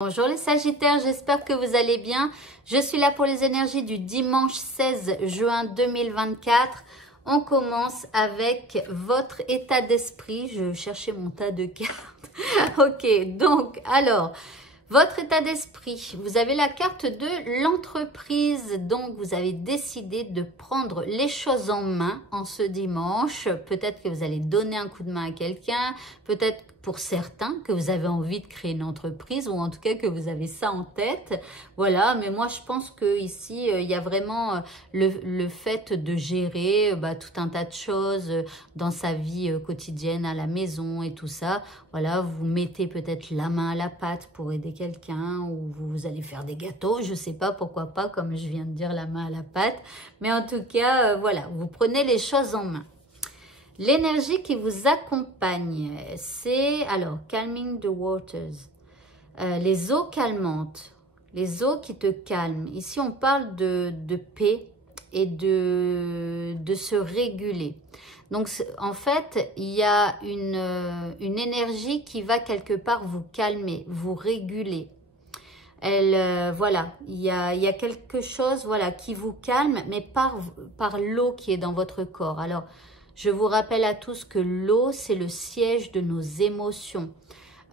Bonjour les Sagittaires, j'espère que vous allez bien. Je suis là pour les énergies du dimanche 16 juin 2024. On commence avec votre état d'esprit. Je cherchais mon tas de cartes. Ok, donc alors, votre état d'esprit. Vous avez la carte de l'entreprise. Donc, vous avez décidé de prendre les choses en main en ce dimanche. Peut-être que vous allez donner un coup de main à quelqu'un. Peut-être pour certains que vous avez envie de créer une entreprise ou en tout cas que vous avez ça en tête. Voilà, mais moi je pense que ici il y a vraiment le fait de gérer tout un tas de choses dans sa vie quotidienne, à la maison et tout ça. Voilà, vous mettez peut-être la main à la pâte pour aider quelqu'un ou vous allez faire des gâteaux, je sais pas, pourquoi pas, comme je viens de dire, la main à la pâte. Mais en tout cas, voilà, vous prenez les choses en main. L'énergie qui vous accompagne, c'est, alors, calming the waters, les eaux calmantes, les eaux qui te calment. Ici, on parle de paix et de se réguler. Donc, en fait, il y a une énergie qui va quelque part vous calmer, vous réguler. Voilà, il y a quelque chose, voilà, qui vous calme, mais par l'eau qui est dans votre corps. Alors, je vous rappelle à tous que l'eau, c'est le siège de nos émotions.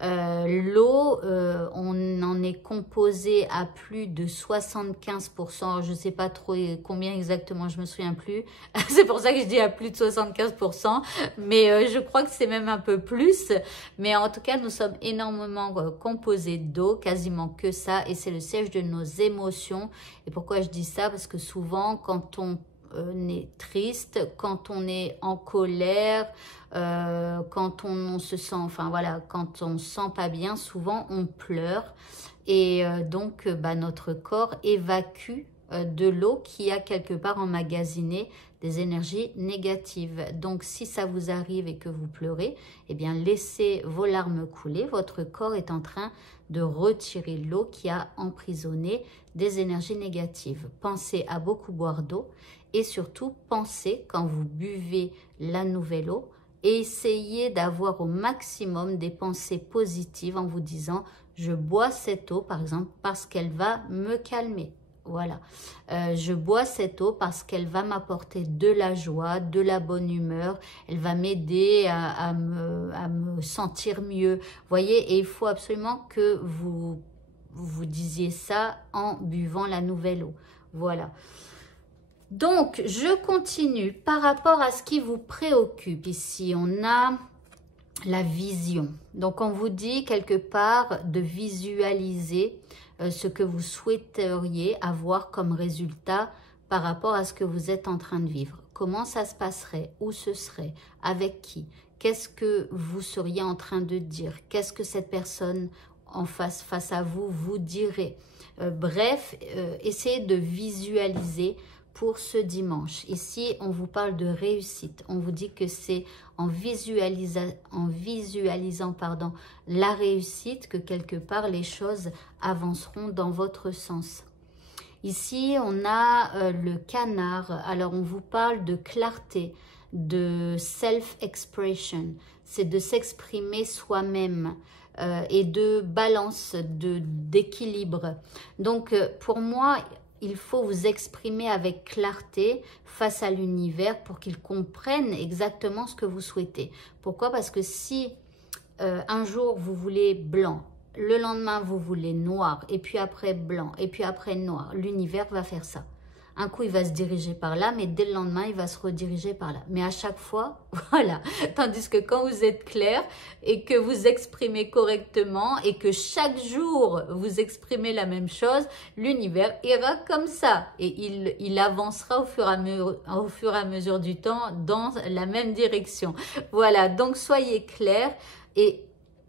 L'eau, on en est composé à plus de 75%. Je ne sais pas trop combien exactement, je me souviens plus. C'est pour ça que je dis à plus de 75%. Mais je crois que c'est même un peu plus. Mais en tout cas, nous sommes énormément composés d'eau, quasiment que ça. Et c'est le siège de nos émotions. Et pourquoi je dis ça? Parce que souvent, quand on est triste, quand on est en colère, quand on se sent, enfin voilà, quand on se sent pas bien, souvent on pleure et donc notre corps évacue de l'eau qui a quelque part emmagasiné des énergies négatives. Donc si ça vous arrive et que vous pleurez, eh bien laissez vos larmes couler, votre corps est en train de retirer l'eau qui a emprisonné des énergies négatives. Pensez à beaucoup boire d'eau et surtout pensez quand vous buvez la nouvelle eau et essayez d'avoir au maximum des pensées positives en vous disant je bois cette eau par exemple parce qu'elle va me calmer. Voilà, je bois cette eau parce qu'elle va m'apporter de la joie, de la bonne humeur, elle va m'aider à me sentir mieux. Voyez, et il faut absolument que vous disiez ça en buvant la nouvelle eau. Voilà. Donc, je continue par rapport à ce qui vous préoccupe. Ici, on a la vision. Donc, on vous dit quelque part de visualiser ce que vous souhaiteriez avoir comme résultat par rapport à ce que vous êtes en train de vivre. Comment ça se passerait? Où ce serait? Avec qui? Qu'est-ce que vous seriez en train de dire? Qu'est-ce que cette personne en face à vous vous dirait? Bref, essayez de visualiser pour ce dimanche. Ici, on vous parle de réussite. On vous dit que c'est en visualisant la réussite que quelque part les choses avanceront dans votre sens. Ici, on a le canard. Alors, on vous parle de clarté, de self-expression. C'est de s'exprimer soi-même et de balance, d'équilibre. Donc, pour moi, il faut vous exprimer avec clarté face à l'univers pour qu'il comprenne exactement ce que vous souhaitez. Pourquoi? Parce que si un jour vous voulez blanc, le lendemain vous voulez noir, et puis après blanc, et puis après noir, l'univers va faire ça. Un coup, il va se diriger par là, mais dès le lendemain, il va se rediriger par là. Mais à chaque fois, voilà. Tandis que quand vous êtes clair et que vous exprimez correctement et que chaque jour, vous exprimez la même chose, l'univers ira comme ça. Et il avancera au fur et à mesure du temps dans la même direction. Voilà, donc soyez clairs et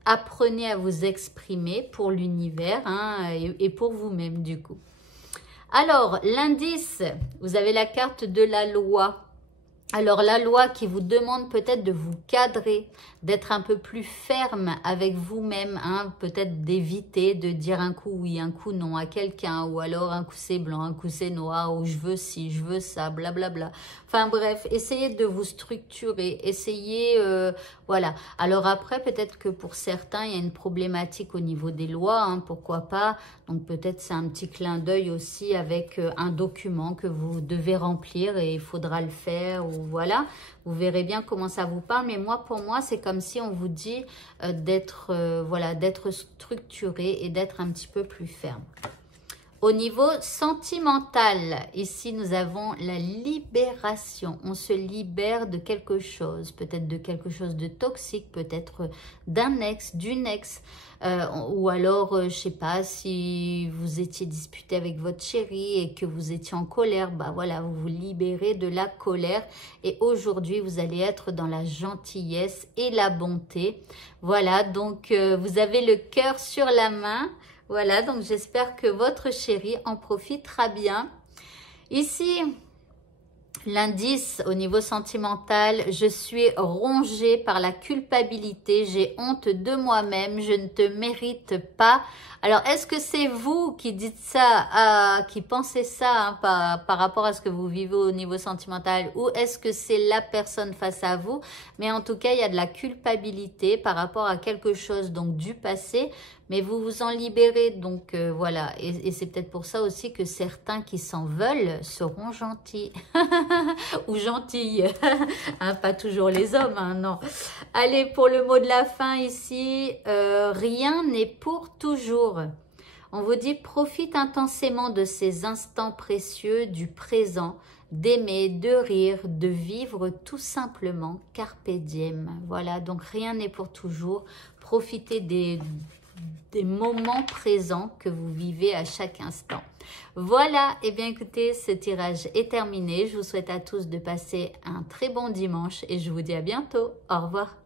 apprenez à vous exprimer pour l'univers et pour vous-même du coup. Alors, l'indice, vous avez la carte de la loi. Alors, la loi qui vous demande peut-être de vous cadrer, d'être un peu plus ferme avec vous-même, hein, peut-être d'éviter de dire un coup oui, un coup non à quelqu'un, ou alors un coup c'est blanc, un coup c'est noir, ou je veux ci, je veux ça, blablabla. Enfin bref, essayez de vous structurer, essayez, voilà. Alors après, peut-être que pour certains, il y a une problématique au niveau des lois, hein, pourquoi pas. Donc peut-être c'est un petit clin d'œil aussi avec un document que vous devez remplir et il faudra le faire, ou voilà. Vous verrez bien comment ça vous parle, mais moi, pour moi, c'est comme si on vous dit d'être voilà, d'être structuré et d'être un petit peu plus ferme. Au niveau sentimental, ici nous avons la libération. On se libère de quelque chose, peut-être de quelque chose de toxique, peut-être d'un ex, d'une ex, ou alors, je sais pas, si vous étiez disputé avec votre chéri et que vous étiez en colère, bah voilà, vous vous libérez de la colère et aujourd'hui vous allez être dans la gentillesse et la bonté. Voilà, donc vous avez le cœur sur la main. Voilà, donc j'espère que votre chéri en profitera bien. Ici, l'indice au niveau sentimental, je suis rongée par la culpabilité, j'ai honte de moi-même, je ne te mérite pas. Alors, est-ce que c'est vous qui dites ça, qui pensez ça hein, par rapport à ce que vous vivez au niveau sentimental, ou est-ce que c'est la personne face à vous? Mais en tout cas, il y a de la culpabilité par rapport à quelque chose donc du passé, mais vous vous en libérez, donc voilà. Et c'est peut-être pour ça aussi que certains qui s'en veulent seront gentils. Ou gentilles. Hein, pas toujours les hommes, hein, non. Allez, pour le mot de la fin ici, rien n'est pour toujours. On vous dit, profite intensément de ces instants précieux du présent, d'aimer, de rire, de vivre tout simplement, carpe diem. Voilà, donc rien n'est pour toujours. Profitez des moments présents que vous vivez à chaque instant. Voilà, et bien écoutez, ce tirage est terminé. Je vous souhaite à tous de passer un très bon dimanche et je vous dis à bientôt. Au revoir.